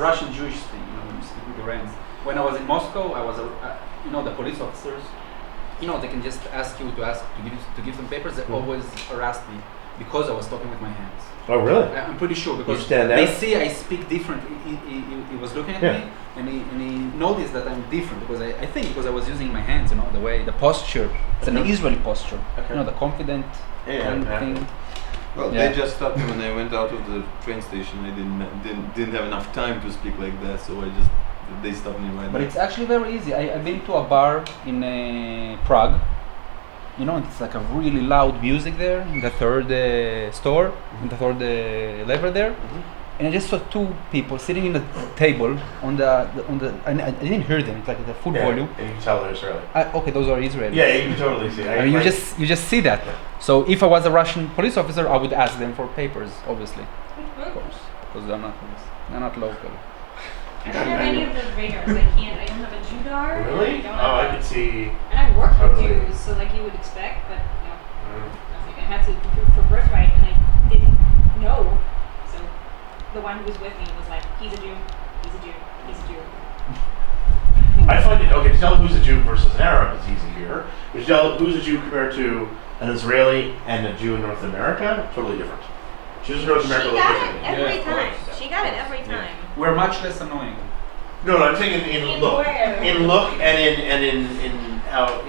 a Russian Jewish thing, when you speak with the Rams. When I was in Moscow, I was the police officers, they can just ask you to give some papers. They always harassed me because I was talking with my hands. Oh, really? I'm pretty sure because they see I speak different. He was looking at me and he noticed that I'm different because I think because I was using my hands, the posture. It's an Israeli posture. Okay. The confident thing. Well, they just stopped me when I went out of the train station. I didn't have enough time to speak like that, so they stopped me right But there. it's actually very easy. I've been to a bar in Prague. It's like a really loud music there in the third store, in the third level there. And I just saw two people sitting in the table on the and I didn't hear them. It's like the full volume. And you can tell they're Israeli. Okay, those are Israelis. Yeah, you can totally see. You just see that. Yeah. So if I was a Russian police officer, I would ask them for papers, obviously, of course, because they're not local. I don't have any of those radars. I don't have a Judar. Really? I could see. And I worked with Totally. Jews, so like you would expect, but no. Nothing. I had to prove for birthright, and I didn't know. So the one who was with me was like, he's a Jew, he's a Jew, he's a Jew. I find it to tell who's a Jew versus an Arab is easy here. But to tell who's a Jew compared to an Israeli and a Jew in North America, totally different. Jews in North America She look got different. it every Yeah, of time. course. She got it every time. We're much less annoying. No, I'm saying in look, where? in look, and in how,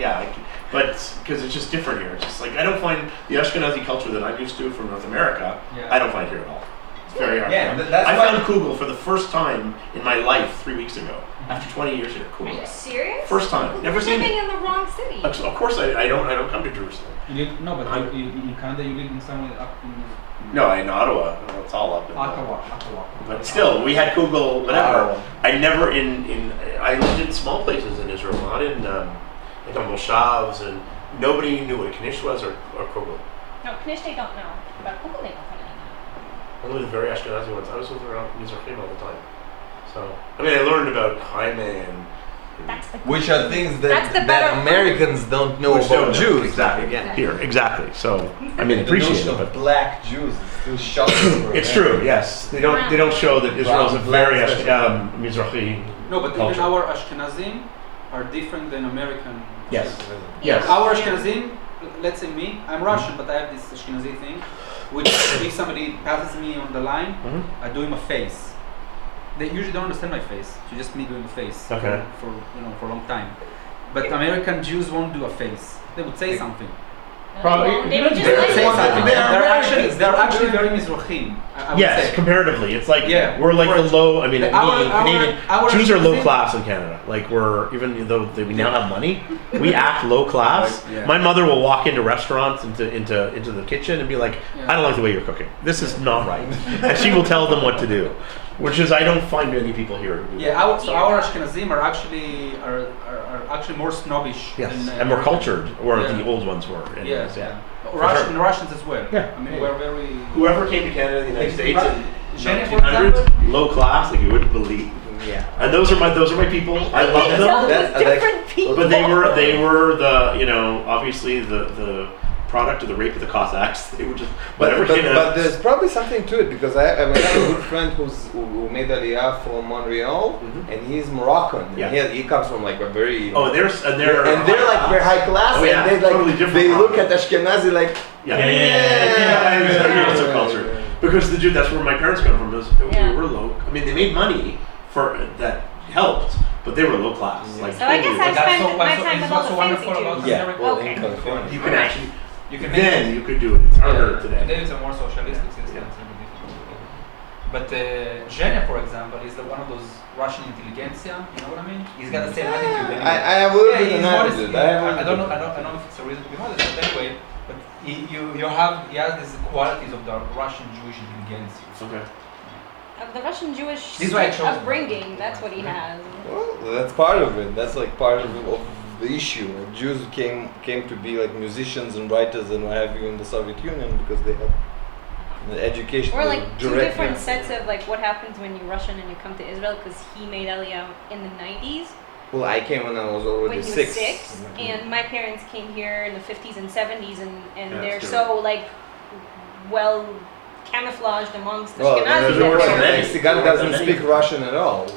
but because it's just different here. It's just like I don't find the Ashkenazi culture that I'm used to from North America. Yeah. I don't find here at all. It's very hard. Yeah, to find. that's I why- found Kugel for the first time in my life 3 weeks ago. After 20 years here, Are you Kugel. serious? First time. Never You're seen living it. in the wrong city. Of course, I don't come to Jerusalem. In Canada you live in somewhere up in No, in Ottawa. No, it's all up in Ottawa. But still, we had Kugel, whatever. Ottawa. I never I lived in small places in Israel, not in like on Moshavs, and nobody knew what a Knish was or Kugel. No, Knish they don't know. But Google they don't know. Only the very Ashkenazi ones. I was with around Mizrahim all the time. So, I mean, I learned about Jaime and That's the Which are things That's the that better Americans don't know Which don't about know. Jews. Exactly. Again. Here, exactly. So, I mean, The appreciate notion it, of but black Jews is still shocking. it's true. Yes, they don't show that Israel's a very Brown, Mizrahi. No, but culture. even our Ashkenazim are different than American. Yes. Yeah. Yes. Our Ashkenazim, let's say me, I'm Russian, but I have this Ashkenazi thing, which if somebody passes me on the line, I do him a face. They usually don't understand my face. It's just me doing a face Okay. for a long time. But American Jews won't do a face. They would say something. Probably- They would just They're like Say saying something. They are They're actually Americans. very Mizrahim. I would Yes, say. comparatively, it's like Yeah. we're like the low. I mean, Our- Canadian our Jews are low Ashkenazim- class in Canada. Like even though we now have money, we act low class. Yeah. My mother will walk into restaurants into the kitchen and be like, Yeah. "I don't like the way you're cooking. This is not right," and she will tell them what to do, which is I don't find many people here who do. Yeah, our Ashkenazim are actually more snobbish. Yes, than, and more cultured, or Yeah. the old ones were. Anyways, Yeah. For Russian, sure. Russians as well. Yeah. I mean, we're very. Whoever came to Canada, the United States in Jenny, for 1900s, example? low class, like you wouldn't believe. Yeah. And those are my people. I love It's them. all That- these different people. But they were the obviously the product of the rape of the Cossacks. They were just whatever came out. But there's probably something to it because I have a good friend who made Aliyah from Montreal, and he's Moroccan. Yeah. And he comes from like a very They're like very high class, Oh, yeah, and they like totally different they look problem. at Ashkenazi like yeah. It's a culture because the Jew. That's where my parents come from. Yeah. We were low. I mean, they made money for that helped, but they were low class. Yeah. Like So I guess I That's spend so- my so- time it's with all what's the so fancy wonderful about Jews. yeah, well, Okay. in California. you can actually You can then you could do it. It's harder today. Today it's a more socialistic system. Yeah. It's a bit difficult. But Zhenya, for example, is one of those Russian intelligentsia. You know what I mean? He's got the same attitude. Anyway. I have a little bit he's of modest. attitude. I don't know if it's a reason to be modest, but anyway. But he has these qualities of the Russian Jewish intelligentsia. Okay. Of the Russian Jewish This is why I chose him. upbringing, that's what he has. Well, that's part of it. That's like part of the issue. Jews came to be like musicians and writers and what have you in the Soviet Union because they had the education. Or like two direct- different sets of like what happens when you're Russian and you come to Israel because he made Aliyah in the 90s Well, I came when I was already when he was 6. 6, and my parents came here in the 50s and 70s, and Yeah, they're it's so like well camouflaged amongst the Well, Ashkenazis. there were that so were- many. Mexican doesn't speak Russian at all. So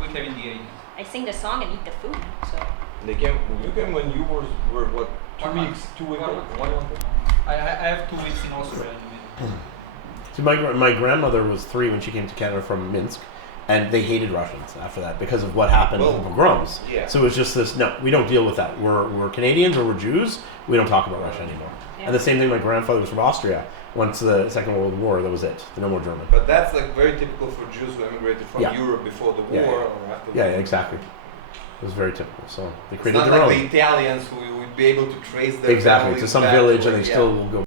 We have in the 80s. I sing the song and eat the food, so. they came. You came when you were what? 2 1 weeks. month. 2 weeks. 1 month. 1 month. I have 2 weeks in Austria. So my grandmother was 3 when she came to Canada from Minsk, and they hated Russians after that because of what happened with the pogroms. Yeah. So it was just this. No, we don't deal with that. We're Canadians or we're Jews. We don't talk about Russia anymore. Yeah. And the same thing. My grandfather was from Austria. Once the Second World War, that was it. No more German. But that's like very typical for Jews who emigrated from Yeah. Europe before the war Yeah, yeah. or after. Yeah, the yeah, war. exactly. It was very typical. So they It's created not their like own. the Italians who would be able to trace their Exactly, families to some back village, to- and they yeah. still will go